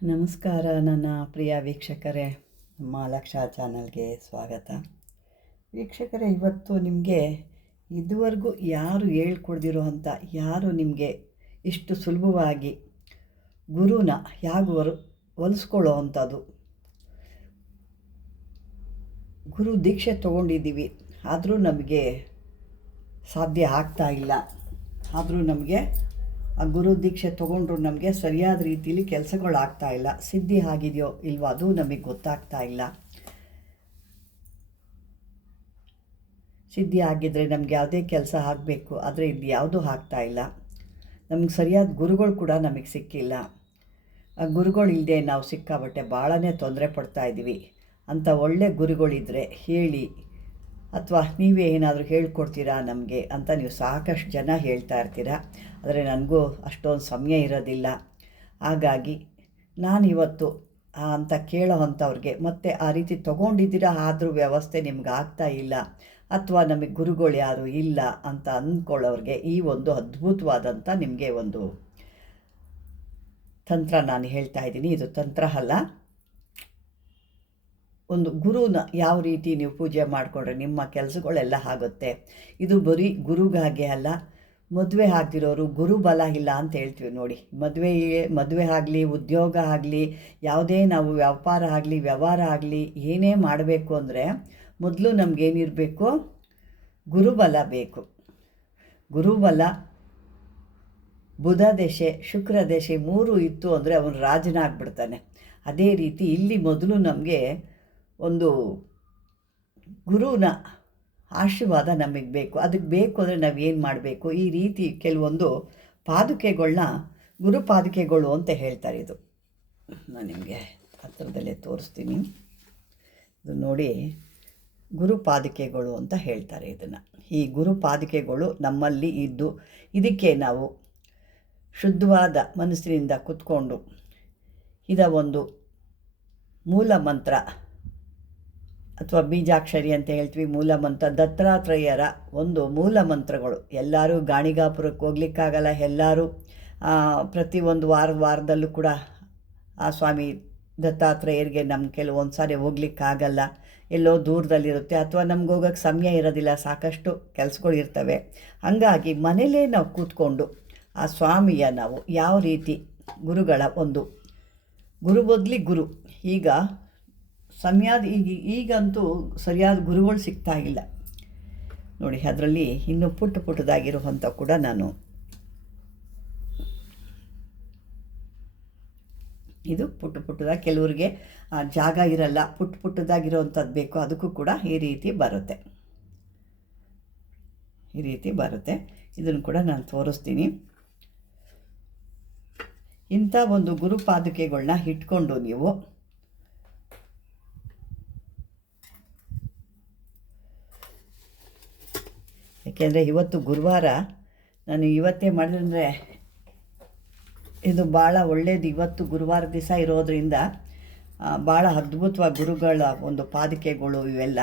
ನಮಸ್ಕಾರ ನನ್ನ ಪ್ರಿಯ ವೀಕ್ಷಕರೇ, ನಮ್ಮ ಲಕ್ಷ ಚಾನಲ್ಗೆ ಸ್ವಾಗತ. ವೀಕ್ಷಕರೇ, ಇವತ್ತು ನಿಮಗೆ ಇದುವರೆಗೂ ಯಾರು ಹೇಳ್ಕೊಡ್ದಿರೋ ಅಂಥ, ಯಾರು ನಿಮಗೆ ಇಷ್ಟು ಸುಲಭವಾಗಿ ಗುರುನ ಹೇಗೆ ಒಲಿಸ್ಕೊಳ್ಳೋ ಅಂಥದ್ದು, ಗುರು ದೀಕ್ಷೆ ತೊಗೊಂಡಿದ್ದೀವಿ ಆದರೂ ನಮಗೆ ಸಾಧ್ಯ ಆಗ್ತಾ ಇಲ್ಲ, ಆದರೂ ನಮಗೆ ಆ ಗುರು ದೀಕ್ಷೆ ತೊಗೊಂಡ್ರು ನಮಗೆ ಸರಿಯಾದ ರೀತಿಯಲ್ಲಿ ಕೆಲಸಗಳಾಗ್ತಾ ಇಲ್ಲ, ಸಿದ್ಧಿ ಆಗಿದೆಯೋ ಇಲ್ವೋ ಅದು ನಮಗೆ ಗೊತ್ತಾಗ್ತಾ ಇಲ್ಲ. ಸಿದ್ಧಿ ಆಗಿದ್ದರೆ ನಮಗೆ ಯಾವುದೇ ಕೆಲಸ ಆಗಬೇಕು, ಆದರೆ ಇದು ಯಾವುದೂ ಆಗ್ತಾ ಇಲ್ಲ. ನಮಗೆ ಸರಿಯಾದ ಗುರುಗಳು ಕೂಡ ನಮಗೆ ಸಿಕ್ಕಿಲ್ಲ. ಆ ಗುರುಗಳಿಲ್ಲದೆ ನಾವು ಸಿಕ್ಕಾಬಟ್ಟೆ ಭಾಳನೇ ತೊಂದರೆ ಪಡ್ತಾಯಿದ್ದೀವಿ. ಅಂಥ ಒಳ್ಳೆ ಗುರುಗಳಿದ್ದರೆ ಹೇಳಿ, ಅಥವಾ ನೀವೇ ಏನಾದರೂ ಹೇಳ್ಕೊಡ್ತೀರಾ ನಮಗೆ ಅಂತ ನೀವು ಸಾಕಷ್ಟು ಜನ ಹೇಳ್ತಾ ಇರ್ತೀರ. ಆದರೆ ನನಗೂ ಅಷ್ಟೊಂದು ಸಮಯ ಇರೋದಿಲ್ಲ. ಹಾಗಾಗಿ ನಾನಿವತ್ತು ಅಂತ ಕೇಳೋ ಅಂಥವ್ರಿಗೆ, ಮತ್ತು ಆ ರೀತಿ ತೊಗೊಂಡಿದ್ದೀರಾ ಆದರೂ ವ್ಯವಸ್ಥೆ ನಿಮ್ಗೆ ಆಗ್ತಾ ಇಲ್ಲ, ಅಥವಾ ನಮಗೆ ಗುರುಗಳು ಯಾರು ಇಲ್ಲ ಅಂತ ಅಂದ್ಕೊಳ್ಳೋರಿಗೆ ಈ ಒಂದು ಅದ್ಭುತವಾದಂಥ ನಿಮಗೆ ಒಂದು ತಂತ್ರ ನಾನು ಹೇಳ್ತಾ ಇದ್ದೀನಿ. ಇದು ತಂತ್ರ ಅಲ್ಲ, ಒಂದು ಗುರುನ ಯಾವ ರೀತಿ ನೀವು ಪೂಜೆ ಮಾಡಿಕೊಂಡ್ರೆ ನಿಮ್ಮ ಕೆಲಸಗಳೆಲ್ಲ ಆಗುತ್ತೆ. ಇದು ಬರೀ ಗುರುಗಾಗೆ ಅಲ್ಲ, ಮದುವೆ ಆಗದಿರೋರು ಗುರು ಬಲ ಇಲ್ಲ ಅಂತ ಹೇಳ್ತೀವಿ ನೋಡಿ. ಮದುವೆ ಆಗಲಿ, ಉದ್ಯೋಗ ಆಗಲಿ, ಯಾವುದೇ ನಾವು ವ್ಯಾಪಾರ ಆಗಲಿ, ವ್ಯವಹಾರ ಆಗಲಿ, ಏನೇ ಮಾಡಬೇಕು ಅಂದರೆ ಮೊದಲು ನಮಗೇನಿರಬೇಕು, ಗುರುಬಲ ಬೇಕು. ಗುರುಬಲ, ಬುಧ ದಶೆ, ಶುಕ್ರ ದಶೆ 3 ಇತ್ತು ಅಂದರೆ ಅವನು ರಾಜನಾಗ್ಬಿಡ್ತಾನೆ. ಅದೇ ರೀತಿ ಇಲ್ಲಿ ಮೊದಲು ನಮಗೆ ಒಂದು ಗುರುನ ಆಶೀರ್ವಾದ ನಮಗೆ ಬೇಕು. ಅದಕ್ಕೆ ಬೇಕು ಅಂದರೆ ನಾವು ಏನು ಮಾಡಬೇಕು, ಈ ರೀತಿ ಕೆಲವೊಂದು ಪಾದುಕೆಗಳನ್ನ ಗುರು ಪಾದುಕೆಗಳು ಅಂತ ಹೇಳ್ತಾರೆ. ಇದು ನಾನು ನಿಮಗೆ ಹತ್ತಿರದಲ್ಲೇ ತೋರಿಸ್ತೀನಿ. ಇದು ನೋಡಿ, ಗುರು ಪಾದುಕೆಗಳು ಅಂತ ಹೇಳ್ತಾರೆ ಇದನ್ನು. ಈ ಗುರು ಪಾದುಕೆಗಳು ನಮ್ಮಲ್ಲಿ ಇದ್ದು, ಇದಕ್ಕೆ ನಾವು ಶುದ್ಧವಾದ ಮನಸ್ಸಿನಿಂದ ಕೂತ್ಕೊಂಡು ಒಂದು ಮೂಲ ಮಂತ್ರ ಅಥವಾ ಬೀಜಾಕ್ಷರಿ ಅಂತ ಹೇಳ್ತೀವಿ, ಮೂಲ ಮಂತ್ರ, ದತ್ತಾತ್ರೇಯರ ಒಂದು ಮೂಲ ಮಂತ್ರಗಳು. ಎಲ್ಲರೂ ಗಾಣಿಗಾಪುರಕ್ಕೆ ಹೋಗ್ಲಿಕ್ಕಾಗಲ್ಲ, ಎಲ್ಲರೂ ಪ್ರತಿಯೊಂದು ವಾರದಲ್ಲೂ ಕೂಡ ಆ ಸ್ವಾಮಿ ದತ್ತಾತ್ರೇಯರಿಗೆ ನಮ್ಮ ಕೆಲವೊಂದು ಸಾರಿ ಹೋಗ್ಲಿಕ್ಕಾಗಲ್ಲ, ಎಲ್ಲೋ ದೂರದಲ್ಲಿರುತ್ತೆ, ಅಥವಾ ನಮ್ಗೆ ಹೋಗೋಕ್ಕೆ ಸಮಯ ಇರೋದಿಲ್ಲ, ಸಾಕಷ್ಟು ಕೆಲಸಗಳು ಇರ್ತವೆ. ಹಾಗಾಗಿ ಮನೇಲೇ ನಾವು ಕೂತ್ಕೊಂಡು ಆ ಸ್ವಾಮಿಯ ನಾವು ಯಾವ ರೀತಿ ಗುರುಗಳ ಒಂದು ಗುರು ಬದಲಿ ಗುರು, ಈಗ ಈಗಂತೂ ಸರಿಯಾದ ಗುರುಗಳು ಸಿಗ್ತಾ ಇಲ್ಲ ನೋಡಿ. ಅದರಲ್ಲಿ ಇನ್ನೂ ಪುಟ್ಟದಾಗಿರುವಂಥ ಕೂಡ ನಾನು ಇದು ಪುಟ್ಟದಾಗಿ, ಕೆಲವರಿಗೆ ಜಾಗ ಇರಲ್ಲ, ಪುಟ್ಟದಾಗಿರೋವಂಥದ್ದು ಬೇಕು, ಅದಕ್ಕೂ ಕೂಡ ಈ ರೀತಿ ಬರುತ್ತೆ. ಇದನ್ನು ಕೂಡ ನಾನು ತೋರಿಸ್ತೀನಿ. ಇಂಥ ಒಂದು ಗುರು ಪಾದುಕೆಗಳನ್ನ ಇಟ್ಕೊಂಡು ನೀವು ಯಾಕೆಂದರೆ ಇವತ್ತು ಗುರುವಾರ, ನಾನು ಇವತ್ತೇ ಮಾಡಿದ್ರೆ ಇದು ಭಾಳ ಒಳ್ಳೆಯದು. ಇವತ್ತು ಗುರುವಾರ ದಿವಸ ಇರೋದರಿಂದ ಭಾಳ ಅದ್ಭುತವಾಗಿ ಗುರುಗಳ ಒಂದು ಪಾದುಕೆಗಳು ಇವೆಲ್ಲ.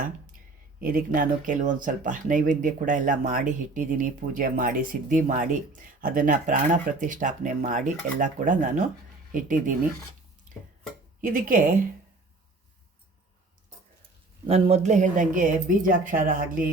ಇದಕ್ಕೆ ನಾನು ಕೆಲವೊಂದು ಸ್ವಲ್ಪ ನೈವೇದ್ಯ ಕೂಡ ಎಲ್ಲ ಮಾಡಿ ಇಟ್ಟಿದ್ದೀನಿ, ಪೂಜೆ ಮಾಡಿ ಸಿದ್ಧಿ ಮಾಡಿ ಅದನ್ನು ಪ್ರಾಣ ಪ್ರತಿಷ್ಠಾಪನೆ ಮಾಡಿ ಎಲ್ಲ ಕೂಡ ನಾನು ಇಟ್ಟಿದ್ದೀನಿ. ಇದಕ್ಕೆ ನಾನು ಮೊದಲೇ ಹೇಳ್ದಂಗೆ ಬೀಜಾಕ್ಷರ ಆಗಲಿ,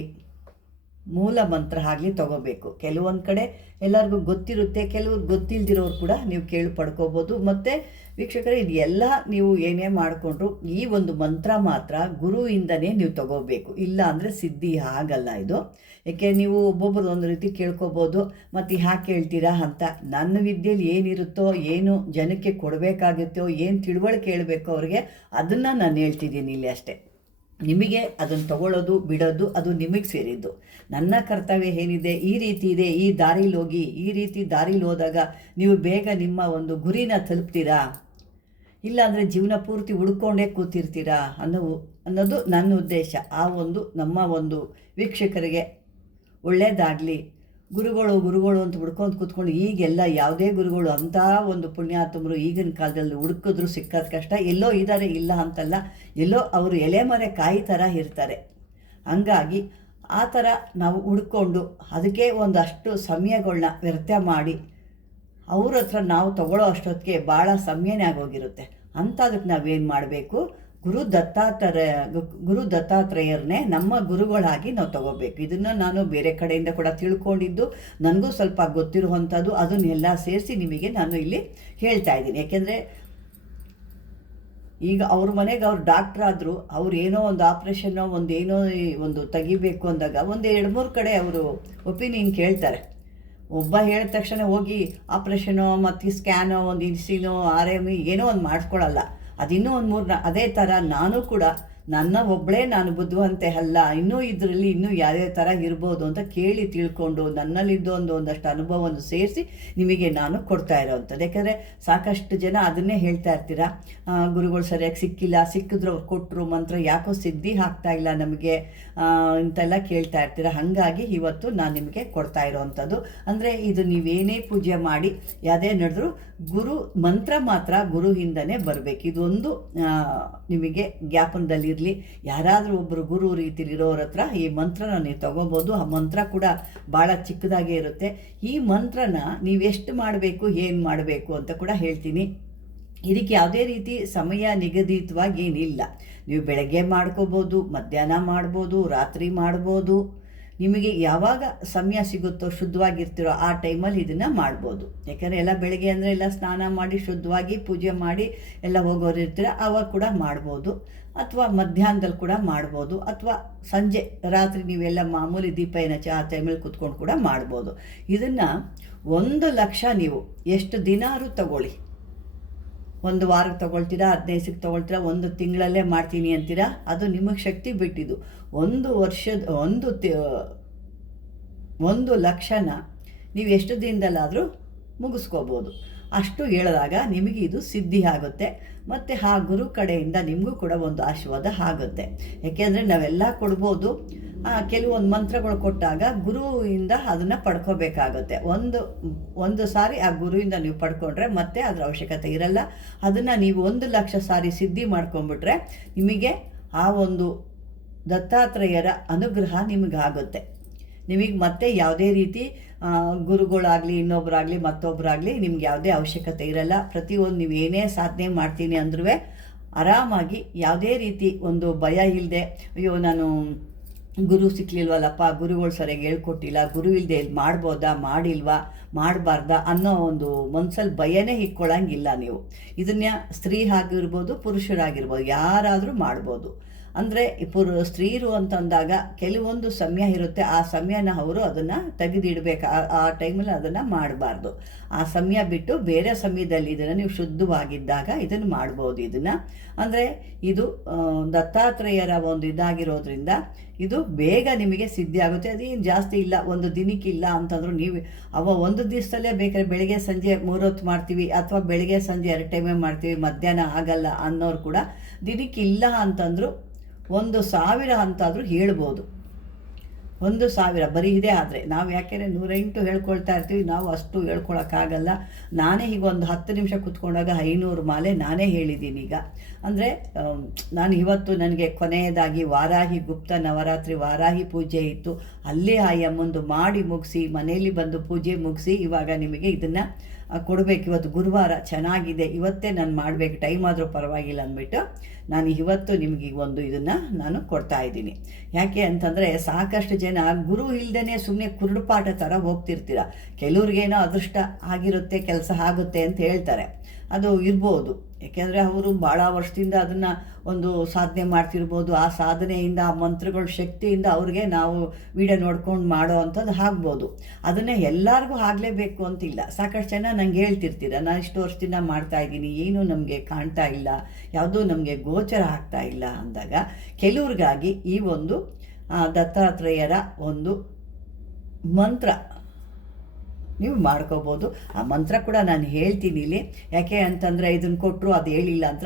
ಮೂಲ ಮಂತ್ರ ಆಗಲಿ ತೊಗೋಬೇಕು. ಕೆಲವೊಂದು ಕಡೆ ಎಲ್ಲರಿಗೂ ಗೊತ್ತಿರುತ್ತೆ, ಕೆಲವ್ರು ಗೊತ್ತಿಲ್ದಿರೋರು ಕೂಡ ನೀವು ಕೇಳಿ ಪಡ್ಕೋಬೋದು. ಮತ್ತು ವೀಕ್ಷಕರೇ, ಇದು ಎಲ್ಲ ನೀವು ಏನೇ ಮಾಡಿಕೊಂಡ್ರು ಈ ಒಂದು ಮಂತ್ರ ಮಾತ್ರ ಗುರುವಿಂದನೇ ನೀವು ತೊಗೋಬೇಕು, ಇಲ್ಲ ಅಂದರೆ ಸಿದ್ಧಿ ಆಗಲ್ಲ ಇದು. ಏಕೆ, ನೀವು ಒಬ್ಬೊಬ್ಬರು ಒಂದು ರೀತಿ ಕೇಳ್ಕೊಬೋದು, ಮತ್ತು ಯಾಕೆ ಕೇಳ್ತೀರಾ ಅಂತ. ನನ್ನ ವಿದ್ಯೆಯಲ್ಲಿ ಏನಿರುತ್ತೋ, ಏನು ಜನಕ್ಕೆ ಕೊಡಬೇಕಾಗುತ್ತೋ, ಏನು ತಿಳುವಳಿಕೆ ಹೇಳಬೇಕೋ ಅವ್ರಿಗೆ, ಅದನ್ನು ನಾನು ಹೇಳ್ತಿದ್ದೀನಿ ಇಲ್ಲಿ ಅಷ್ಟೇ. ನಿಮಗೆ ಅದನ್ನು ತಗೊಳ್ಳೋದು ಬಿಡೋದು ಅದು ನಿಮಗೆ ಸೇರಿದ್ದು. ನನ್ನ ಕರ್ತವ್ಯ ಏನಿದೆ, ಈ ರೀತಿ ಇದೆ, ಈ ದಾರಿಲಿ ಹೋಗಿ, ಈ ರೀತಿ ದಾರಿಲಿ ಹೋದಾಗ ನೀವು ಬೇಗ ನಿಮ್ಮ ಒಂದು ಗುರಿನ ತಲುಪ್ತೀರಾ, ಇಲ್ಲಾಂದರೆ ಜೀವನ ಪೂರ್ತಿ ಹುಡ್ಕೊಂಡೇ ಕೂತಿರ್ತೀರಾ ಅನ್ನೋದು ನನ್ನ ಉದ್ದೇಶ. ಆ ಒಂದು ನಮ್ಮ ಒಂದು ವೀಕ್ಷಕರಿಗೆ ಒಳ್ಳೆಯದಾಗಲಿ. ಗುರುಗಳು ಅಂತ ಹುಡ್ಕೊಂಡು ಕೂತ್ಕೊಂಡು ಈಗೆಲ್ಲ ಯಾವುದೇ ಗುರುಗಳು ಅಂಥ ಒಂದು ಪುಣ್ಯಾತ್ಮರು ಈಗಿನ ಕಾಲದಲ್ಲಿ ಹುಡುಕಿದ್ರು ಸಿಕ್ಕೋದು ಕಷ್ಟ. ಎಲ್ಲೋ ಇದ್ದಾರೆ, ಇಲ್ಲ ಅಂತಲ್ಲ, ಎಲ್ಲೋ ಅವರು ಎಲೆಮರೆ ಕಾಯಿ ಥರ ಇರ್ತಾರೆ. ಹಂಗಾಗಿ ಆ ಥರ ನಾವು ಹುಡ್ಕೊಂಡು ಅದಕ್ಕೆ ಒಂದಷ್ಟು ಸಮಯಗಳನ್ನ ವ್ಯರ್ಥ ಮಾಡಿ ಅವ್ರ ಹತ್ರ ನಾವು ತಗೊಳ್ಳೋ ಅಷ್ಟೊತ್ತಿಗೆ ಭಾಳ ಸಮಯನೇ ಆಗೋಗಿರುತ್ತೆ. ಅಂಥದಕ್ಕೆ ನಾವೇನು ಮಾಡಬೇಕು, ಗುರು ದತ್ತಾತ್ರೇಯರನ್ನೇ ನಮ್ಮ ಗುರುಗಳಾಗಿ ನಾವು ತಗೋಬೇಕು. ಇದನ್ನು ನಾನು ಬೇರೆ ಕಡೆಯಿಂದ ಕೂಡ ತಿಳ್ಕೊಂಡಿದ್ದು, ನನಗೂ ಸ್ವಲ್ಪ ಗೊತ್ತಿರುವಂಥದ್ದು, ಅದನ್ನೆಲ್ಲ ಸೇರಿಸಿ ನಿಮಗೆ ನಾನು ಇಲ್ಲಿ ಹೇಳ್ತಾ ಇದ್ದೀನಿ. ಯಾಕೆಂದರೆ ಈಗ ಅವ್ರ ಮನೆಗೆ ಅವ್ರು ಡಾಕ್ಟ್ರ್ ಆದರೂ ಅವ್ರು ಏನೋ ಒಂದು ಆಪ್ರೇಷನ್ನೋ ಒಂದು ತೆಗಿಬೇಕು ಅಂದಾಗ ಒಂದು 2-3 ಕಡೆ ಅವರು ಒಪಿನಿಯನ್ ಕೇಳ್ತಾರೆ. ಒಬ್ಬ ಹೇಳಿದ ತಕ್ಷಣ ಹೋಗಿ ಆಪ್ರೇಷನೋ ಮತ್ತು ಸ್ಕ್ಯಾನೋ ಒಂದು ಇನ್ಸಿನೋ RME ಏನೋ ಒಂದು ಮಾಡಿಸ್ಕೊಳ್ಳಲ್ಲ. ಅದಿನ್ನೂ ಒಂದು 3 ಅದೇ ಥರ ನಾನು ಕೂಡ ನಾನು ಬುದ್ಧಿವಂತೆ ಅಲ್ಲ, ಇದರಲ್ಲಿ ಇನ್ನೂ ಯಾವ್ಯಾವ ಥರ ಇರ್ಬೋದು ಅಂತ ಕೇಳಿ ತಿಳ್ಕೊಂಡು ನನ್ನಲ್ಲಿದ್ದು ಒಂದಷ್ಟು ಅನುಭವವನ್ನು ಸೇರಿಸಿ ನಿಮಗೆ ನಾನು ಕೊಡ್ತಾ ಇರೋವಂಥದ್ದು. ಯಾಕಂದರೆ ಸಾಕಷ್ಟು ಜನ ಅದನ್ನೇ ಹೇಳ್ತಾ ಇರ್ತೀರ, ಗುರುಗಳು ಸರಿಯಾಗಿ ಸಿಕ್ಕಿದ್ರು ಅವ್ರು ಕೊಟ್ಟರು ಮಂತ್ರ ಯಾಕೋ ಸಿದ್ಧಿ ಆಗ್ತಾ ಇಲ್ಲ ನಮಗೆ ಅಂತೆಲ್ಲ ಕೇಳ್ತಾ ಇರ್ತೀರ. ಹಾಗಾಗಿ ಇವತ್ತು ನಾನು ನಿಮಗೆ ಕೊಡ್ತಾ ಇರೋವಂಥದ್ದು ಅಂದರೆ ಇದು ನೀವೇನೇ ಪೂಜೆ ಮಾಡಿ ಯಾವುದೇ ನಡೆದ್ರೂ ಗುರು ಮಂತ್ರ ಮಾತ್ರ ಗುರುವಿಂದನೇ ಬರಬೇಕು. ಇದೊಂದು ನಿಮಗೆ ಜ್ಞಾಪನದಲ್ಲಿರಲಿ. ಯಾರಾದರೂ ಒಬ್ಬರು ಗುರು ರೀತಿಲಿ ಇರೋರ ಹತ್ರ ಈ ಮಂತ್ರನ ನೀವು ತಗೋಬೋದು. ಆ ಮಂತ್ರ ಕೂಡ ಭಾಳ ಚಿಕ್ಕದಾಗೇ ಇರುತ್ತೆ. ಈ ಮಂತ್ರನ ನೀವೆಷ್ಟು ಮಾಡಬೇಕು, ಏನು ಮಾಡಬೇಕು ಅಂತ ಕೂಡ ಹೇಳ್ತೀನಿ. ಇದಕ್ಕೆ ಯಾವುದೇ ರೀತಿ ಸಮಯ ನಿಗದಿತವಾಗಿ ಏನಿಲ್ಲ. ನೀವು ಬೆಳಗ್ಗೆ ಮಾಡ್ಕೋಬೋದು, ಮಧ್ಯಾಹ್ನ ಮಾಡ್ಬೋದು, ರಾತ್ರಿ ಮಾಡ್ಬೋದು. ನಿಮಗೆ ಯಾವಾಗ ಸಮಯ ಸಿಗುತ್ತೋ, ಶುದ್ಧವಾಗಿರ್ತೀರೋ ಆ ಟೈಮಲ್ಲಿ ಇದನ್ನು ಮಾಡ್ಬೋದು. ಯಾಕಂದರೆ ಎಲ್ಲ ಬೆಳಗ್ಗೆ ಅಂದರೆ ಎಲ್ಲ ಸ್ನಾನ ಮಾಡಿ ಶುದ್ಧವಾಗಿ ಪೂಜೆ ಮಾಡಿ ಎಲ್ಲ ಹೋಗೋರು ಇರ್ತೀರ, ಆವಾಗ ಕೂಡ ಮಾಡ್ಬೋದು. ಅಥವಾ ಮಧ್ಯಾಹ್ನದಲ್ಲಿ ಕೂಡ ಮಾಡ್ಬೋದು, ಅಥವಾ ಸಂಜೆ ರಾತ್ರಿ ನೀವೆಲ್ಲ ಮಾಮೂಲಿ ದೀಪ ಹಚ್ಚಿ ಆ ಟೈಮಲ್ಲಿ ಕುತ್ಕೊಂಡು ಕೂಡ ಮಾಡ್ಬೋದು. ಇದನ್ನು 1 ಲಕ್ಷ ನೀವು ಎಷ್ಟು ದಿನಾರು ತಗೊಳ್ಳಿ. 1 ವಾರಕ್ಕೆ ತೊಗೊಳ್ತೀರಾ, 15 ದಿವಸಕ್ಕೆ ತೊಗೊಳ್ತೀರಾ, 1 ತಿಂಗಳಲ್ಲೇ ಮಾಡ್ತೀನಿ ಅಂತೀರಾ, ಅದು ನಿಮಗೆ ಶಕ್ತಿ ಬಿಟ್ಟಿದ್ದು. 1 ಲಕ್ಷನ ನೀವು ಎಷ್ಟು ದಿನದಲ್ಲಾದರೂ ಮುಗಿಸ್ಕೋಬೋದು. ಅಷ್ಟು ಹೇಳಿದಾಗ ನಿಮಗೆ ಇದು ಸಿದ್ಧಿ ಆಗುತ್ತೆ. ಮತ್ತು ಆ ಗುರು ಕಡೆಯಿಂದ ನಿಮಗೂ ಕೂಡ ಒಂದು ಆಶೀರ್ವಾದ ಆಗುತ್ತೆ. ಯಾಕೆಂದರೆ ನಾವೆಲ್ಲ ಕೊಡ್ಬೋದು, ಕೆಲವೊಂದು ಮಂತ್ರಗಳು ಕೊಟ್ಟಾಗ ಗುರುವಿಂದ ಅದನ್ನು ಪಡ್ಕೋಬೇಕಾಗುತ್ತೆ. ಒಂದು ಸಾರಿ ಆ ಗುರುವಿಂದ ನೀವು ಪಡ್ಕೊಂಡ್ರೆ ಮತ್ತೆ ಅದರ ಅವಶ್ಯಕತೆ ಇರಲ್ಲ. ಅದನ್ನು ನೀವು 1 ಲಕ್ಷ ಸಾರಿ ಸಿದ್ಧಿ ಮಾಡ್ಕೊಂಡ್ಬಿಟ್ರೆ ನಿಮಗೆ ಆ ಒಂದು ದತ್ತಾತ್ರೇಯರ ಅನುಗ್ರಹ ನಿಮಗಾಗುತ್ತೆ. ನಿಮಗೆ ಮತ್ತೆ ಯಾವುದೇ ರೀತಿ ಗುರುಗಳಾಗಲಿ, ಇನ್ನೊಬ್ಬರಾಗಲಿ, ಮತ್ತೊಬ್ಬರಾಗಲಿ ನಿಮ್ಗೆ ಯಾವುದೇ ಅವಶ್ಯಕತೆ ಇರಲ್ಲ. ಪ್ರತಿಯೊಂದು ನೀವು ಏನೇ ಸಾಧನೆ ಮಾಡ್ತೀನಿ ಅಂದ್ರೂ ಆರಾಮಾಗಿ ಯಾವುದೇ ರೀತಿ ಒಂದು ಭಯ ಇಲ್ಲದೆ, ಅಯ್ಯೋ ನಾನು ಗುರು ಸಿಕ್ಕಲಿಲ್ವಲ್ಲಪ್ಪ, ಗುರುಗಳು ಸರಿಯಾಗಿ ಹೇಳ್ಕೊಟ್ಟಿಲ್ಲ, ಗುರು ಇಲ್ಲದೆ ಇಲ್ಲಿ ಮಾಡ್ಬೋದಾ, ಮಾಡಬಾರ್ದಾ ಅನ್ನೋ ಒಂದು ಮನಸ್ಸಲ್ಲಿ ಭಯನೇ ಇಟ್ಕೊಳ್ಳೋಂಗಿಲ್ಲ. ನೀವು ಇದನ್ನ ಸ್ತ್ರೀ ಆಗಿರ್ಬೋದು, ಪುರುಷರಾಗಿರ್ಬೋದು, ಯಾರಾದರೂ ಮಾಡ್ಬೋದು. ಅಂದರೆ ಸ್ತ್ರೀರು ಅಂತಂದಾಗ ಕೆಲವೊಂದು ಸಮಯ ಇರುತ್ತೆ, ಆ ಸಮಯನ ಅವರು ಅದನ್ನು ತೆಗೆದಿಡಬೇಕು. ಆ ಟೈಮಲ್ಲಿ ಅದನ್ನು ಮಾಡಬಾರ್ದು. ಆ ಸಮಯ ಬಿಟ್ಟು ಬೇರೆ ಸಮಯದಲ್ಲಿ ಇದನ್ನು ನೀವು ಶುದ್ಧವಾಗಿದ್ದಾಗ ಇದನ್ನು ಮಾಡ್ಬೋದು. ಇದನ್ನು ಅಂದರೆ ಇದು ದತ್ತಾತ್ರೇಯರ ಒಂದು ಇದಾಗಿರೋದ್ರಿಂದ ಇದು ಬೇಗ ನಿಮಗೆ ಸಿದ್ಧಿ ಆಗುತ್ತೆ. ಅದೇನು ಜಾಸ್ತಿ ಇಲ್ಲ, 1 ದಿನಕ್ಕಿಲ್ಲ ಅಂತಂದ್ರು ನೀವು 1 ದಿವಸದಲ್ಲೇ ಬೇಕಾದ್ರೆ ಬೆಳಗ್ಗೆ ಸಂಜೆ 3 ಹೊತ್ತು ಮಾಡ್ತೀವಿ, ಅಥವಾ ಬೆಳಗ್ಗೆ ಸಂಜೆ 2 ಟೈಮೇ ಮಾಡ್ತೀವಿ, ಮಧ್ಯಾಹ್ನ ಆಗಲ್ಲ ಅನ್ನೋರು ಕೂಡ ದಿನಕ್ಕಿಲ್ಲ ಅಂತಂದರು 1,000 ಅಂತಾದರೂ ಹೇಳ್ಬೋದು. 1,000 ಬರೀ ಇದೆ. ಆದರೆ ನಾವು ಯಾಕೆಂದರೆ 108 ಹೇಳ್ಕೊಳ್ತಾ ಇರ್ತೀವಿ, ನಾವು ಅಷ್ಟು ಹೇಳ್ಕೊಳಕ್ಕಾಗಲ್ಲ. ನಾನೇ ಈಗ ಒಂದು 10 ನಿಮಿಷ ಕೂತ್ಕೊಂಡಾಗ 500 ಮಾಲೆ ನಾನೇ ಹೇಳಿದ್ದೀನಿ. ಈಗ ಅಂದರೆ ನಾನು ಇವತ್ತು ನನಗೆ ಕೊನೆಯದಾಗಿ ವಾರಾಹಿ ಗುಪ್ತ ನವರಾತ್ರಿ ವಾರಾಹಿ ಪೂಜೆ ಇತ್ತು, ಅಲ್ಲಿ ಆ ಅಮ್ಮಂದು ಮಾಡಿ ಮುಗಿಸಿ ಮನೆಯಲ್ಲಿ ಬಂದು ಪೂಜೆ ಮುಗಿಸಿ ಇವಾಗ ನಿಮಗೆ ಇದನ್ನು ಕೊಡಬೇಕು. ಇವತ್ತು ಗುರುವಾರ ಚೆನ್ನಾಗಿದೆ, ಇವತ್ತೇ ನಾನು ಮಾಡಬೇಕು, ಟೈಮ್ ಆದರೂ ಪರವಾಗಿಲ್ಲ ಅಂದ್ಬಿಟ್ಟು ನಾನು ಇವತ್ತು ನಿಮಗೆ ಇದನ್ನು ನಾನು ಕೊಡ್ತಾ ಇದ್ದೀನಿ. ಯಾಕೆ ಅಂತಂದರೆ ಸಾಕಷ್ಟು ಜನ ಗುರು ಇಲ್ಲದೇ ಸುಮ್ಮನೆ ಕುರುಡುಪಾಠ ಥರ ಹೋಗ್ತಿರ್ತೀರ. ಕೆಲವ್ರಿಗೇನೋ ಅದೃಷ್ಟ ಆಗಿರುತ್ತೆ, ಕೆಲಸ ಆಗುತ್ತೆ ಅಂತ ಹೇಳ್ತಾರೆ, ಅದು ಇರ್ಬೋದು. ಏಕೆಂದರೆ ಅವರು ಭಾಳ ವರ್ಷದಿಂದ ಅದನ್ನು ಒಂದು ಸಾಧನೆ ಮಾಡ್ತಿರ್ಬೋದು. ಆ ಸಾಧನೆಯಿಂದ, ಆ ಮಂತ್ರಗಳ ಶಕ್ತಿಯಿಂದ ಅವ್ರಿಗೆ ನಾವು ವಿಡಿಯೋ ನೋಡ್ಕೊಂಡು ಮಾಡೋ ಅಂಥದ್ದು ಆಗ್ಬೋದು. ಅದನ್ನೇ ಎಲ್ಲರಿಗೂ ಆಗಲೇಬೇಕು ಅಂತಿಲ್ಲ. ಸಾಕಷ್ಟು ಜನ ನಂಗೆ ಹೇಳ್ತಿರ್ತೀರ, ನಾನು ಇಷ್ಟು ವರ್ಷದಿಂದ ಮಾಡ್ತಾಯಿದ್ದೀನಿ, ಏನೂ ನಮಗೆ ಕಾಣ್ತಾ ಇಲ್ಲ, ಯಾವುದೂ ನಮಗೆ ಗೋಚರ ಆಗ್ತಾ ಇಲ್ಲ ಅಂದಾಗ ಕೆಲವ್ರಿಗಾಗಿ ಈ ಒಂದು ದತ್ತಾತ್ರೇಯರ ಒಂದು ಮಂತ್ರ ನೀವು ಮಾಡ್ಕೋಬೋದು. ಆ ಮಂತ್ರ ಕೂಡ ನಾನು ಹೇಳ್ತೀನಿ ಇಲ್ಲಿ. ಯಾಕೆ ಅಂತಂದರೆ ಇದನ್ನು ಕೊಟ್ಟರು ಅದು ಹೇಳಿಲ್ಲ ಅಂತ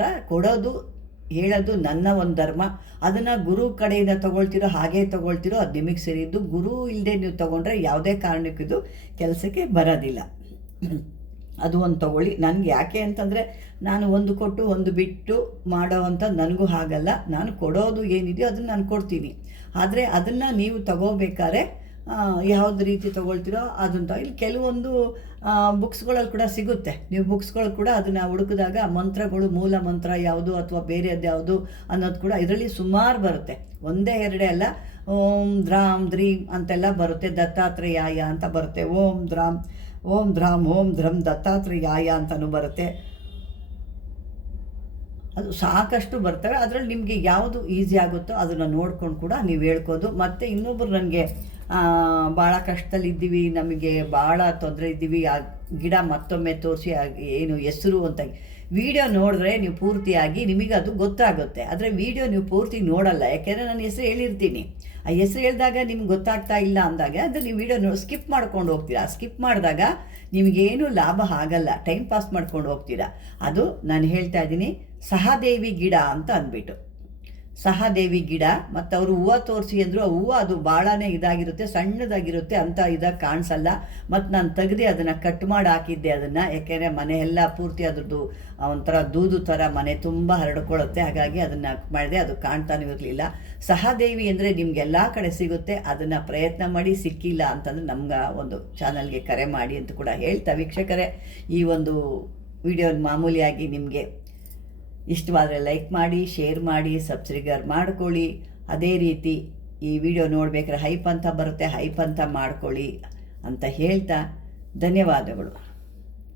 ಹೇಳೋದು ನನ್ನ ಒಂದು ಧರ್ಮ. ಅದನ್ನು ಗುರು ಕಡೆಯಿಂದ ತೊಗೊಳ್ತಿರೋ ಹಾಗೇ ತೊಗೊಳ್ತಿರೋ ಅದು ನಿಮಗೆ ಸೇರಿದ್ದು. ಗುರು ಇಲ್ಲದೆ ನೀವು ತೊಗೊಂಡ್ರೆ ಯಾವುದೇ ಕಾರಣಕ್ಕಿದು ಕೆಲಸಕ್ಕೆ ಬರೋದಿಲ್ಲ. ಅದು ಒಂದು ತೊಗೊಳ್ಳಿ. ನನಗೆ ಯಾಕೆ ಅಂತಂದರೆ ನಾನು ಒಂದು ಕೊಟ್ಟು ಒಂದು ಬಿಟ್ಟು ಮಾಡೋ ಅಂಥದ್ದು ನನಗೂ ಆಗಲ್ಲ. ನಾನು ಕೊಡೋದು ಏನಿದೆಯೋ ಅದನ್ನು ನಾನು ಕೊಡ್ತೀನಿ. ಆದರೆ ಅದನ್ನು ನೀವು ತಗೋಬೇಕಾದ್ರೆ ಯಾವ್ದು ರೀತಿ ತೊಗೊಳ್ತೀರೋ ಅದನ್ನು ಇಲ್ಲಿ ಕೆಲವೊಂದು ಬುಕ್ಸ್ಗಳಲ್ಲಿ ಕೂಡ ಸಿಗುತ್ತೆ. ನೀವು ಬುಕ್ಸ್ಗಳು ಕೂಡ ಅದನ್ನು ಹುಡುಕಿದಾಗ ಮಂತ್ರಗಳು, ಮೂಲ ಮಂತ್ರ ಯಾವುದು ಅಥವಾ ಬೇರೆಯದ್ದು ಯಾವುದು ಅನ್ನೋದು ಕೂಡ ಇದರಲ್ಲಿ ಸುಮಾರು ಬರುತ್ತೆ. ಒಂದೇ ಎರಡೇ ಅಲ್ಲ, ಓಂ ದ್ರಾಮ್ ದ್ರೀಂ ಅಂತೆಲ್ಲ ಬರುತ್ತೆ. ದತ್ತಾತ್ರೇಯಾಯ ಅಂತ ಬರುತ್ತೆ. ಓಂ ದ್ರಾಮ್ ಓಂ ಧ್ರಾಮ್ ಓಂ ಧ್ರಮ್ ದತ್ತಾತ್ರೇಯಾಯ ಅಂತಲೂ ಬರುತ್ತೆ. ಅದು ಸಾಕಷ್ಟು ಬರ್ತವೆ. ಅದರಲ್ಲಿ ನಿಮಗೆ ಯಾವುದು ಈಸಿ ಆಗುತ್ತೋ ಅದನ್ನು ನೋಡ್ಕೊಂಡು ಕೂಡ ನೀವು ಹೇಳ್ಕೋದು. ಮತ್ತು ಇನ್ನೊಬ್ಬರು ನನಗೆ ಭಾಳ ಕಷ್ಟದಲ್ಲಿದ್ದೀವಿ, ನಮಗೆ ಭಾಳ ತೊಂದರೆ ಇದ್ದೀವಿ, ಆ ಗಿಡ ಮತ್ತೊಮ್ಮೆ ತೋರಿಸಿ ಏನು ಹೆಸರು ಅಂತ ವಿಡಿಯೋ ನೋಡಿದ್ರೆ ನೀವು ಪೂರ್ತಿಯಾಗಿ ನಿಮಗೆ ಅದು ಗೊತ್ತಾಗುತ್ತೆ. ಆದರೆ ವಿಡಿಯೋ ನೀವು ಪೂರ್ತಿ ನೋಡಲ್ಲ, ಯಾಕೆಂದರೆ ನಾನು ಹೆಸರು ಹೇಳಿರ್ತೀನಿ. ಆ ಹೆಸರು ಹೇಳಿದಾಗ ನಿಮ್ಗೆ ಗೊತ್ತಾಗ್ತಾ ಇಲ್ಲ ಅಂದಾಗ ಅದು ನೀವು ವಿಡಿಯೋ ಸ್ಕಿಪ್ ಮಾಡ್ಕೊಂಡು ಹೋಗ್ತೀರಾ. ಸ್ಕಿಪ್ ಮಾಡಿದಾಗ ನಿಮಗೇನು ಲಾಭ ಆಗಲ್ಲ, ಟೈಮ್ ಪಾಸ್ ಮಾಡ್ಕೊಂಡು ಹೋಗ್ತೀರಾ. ಅದು ನಾನು ಹೇಳ್ತಾ ಇದ್ದೀನಿ, ಸಹದೇವಿ ಗಿಡ ಅಂತ ಅಂದ್ಬಿಟ್ಟು. ಸಹದೇವಿ ಗಿಡ, ಮತ್ತು ಅವರು ಹೂವು ತೋರಿಸಿ ಅಂದರು. ಆ ಹೂವು ಅದು ಭಾಳನೇ ಇದಾಗಿರುತ್ತೆ, ಸಣ್ಣದಾಗಿರುತ್ತೆ, ಅಂತ ಇದಾಗಿ ಕಾಣಿಸಲ್ಲ. ಮತ್ತು ನಾನು ತೆಗೆದು ಅದನ್ನು ಕಟ್ ಮಾಡಿ ಹಾಕಿದ್ದೆ ಅದನ್ನು, ಯಾಕೆಂದರೆ ಮನೆ ಎಲ್ಲ ಪೂರ್ತಿ ಅದ್ರದ್ದು ಒಂಥರ ದೂದು ಥರ ಮನೆ ತುಂಬ ಹರಡ್ಕೊಳ್ಳುತ್ತೆ. ಹಾಗಾಗಿ ಅದನ್ನು ಮಾಡಿದೆ, ಅದು ಕಾಣ್ತಾನೂ ಇರಲಿಲ್ಲ. ಸಹದೇವಿ ಅಂದರೆ ನಿಮಗೆಲ್ಲ ಕಡೆ ಸಿಗುತ್ತೆ, ಅದನ್ನು ಪ್ರಯತ್ನ ಮಾಡಿ. ಸಿಕ್ಕಿಲ್ಲ ಅಂತಂದರೆ ನಮ್ಗೆ ಒಂದು ಚಾನಲ್ಗೆ ಕರೆ ಮಾಡಿ ಅಂತ ಕೂಡ ಹೇಳ್ತಾ, ವೀಕ್ಷಕರೇ ಈ ಒಂದು ವಿಡಿಯೋ ಮಾಮೂಲಿಯಾಗಿ ನಿಮಗೆ ಇಷ್ಟವಾದರೆ ಲೈಕ್ ಮಾಡಿ, ಶೇರ್ ಮಾಡಿ, ಸಬ್ಸ್ಕ್ರೈಬ್ ಮಾಡ್ಕೊಳ್ಳಿ. ಅದೇ ರೀತಿ ಈ ವಿಡಿಯೋ ನೋಡಬೇಕಾದ್ರೆ ಹೈಪ್ ಅಂತ ಬರುತ್ತೆ, ಹೈಪ್ ಅಂತ ಮಾಡ್ಕೊಳ್ಳಿ ಅಂತ ಹೇಳ್ತಾ ಧನ್ಯವಾದಗಳು.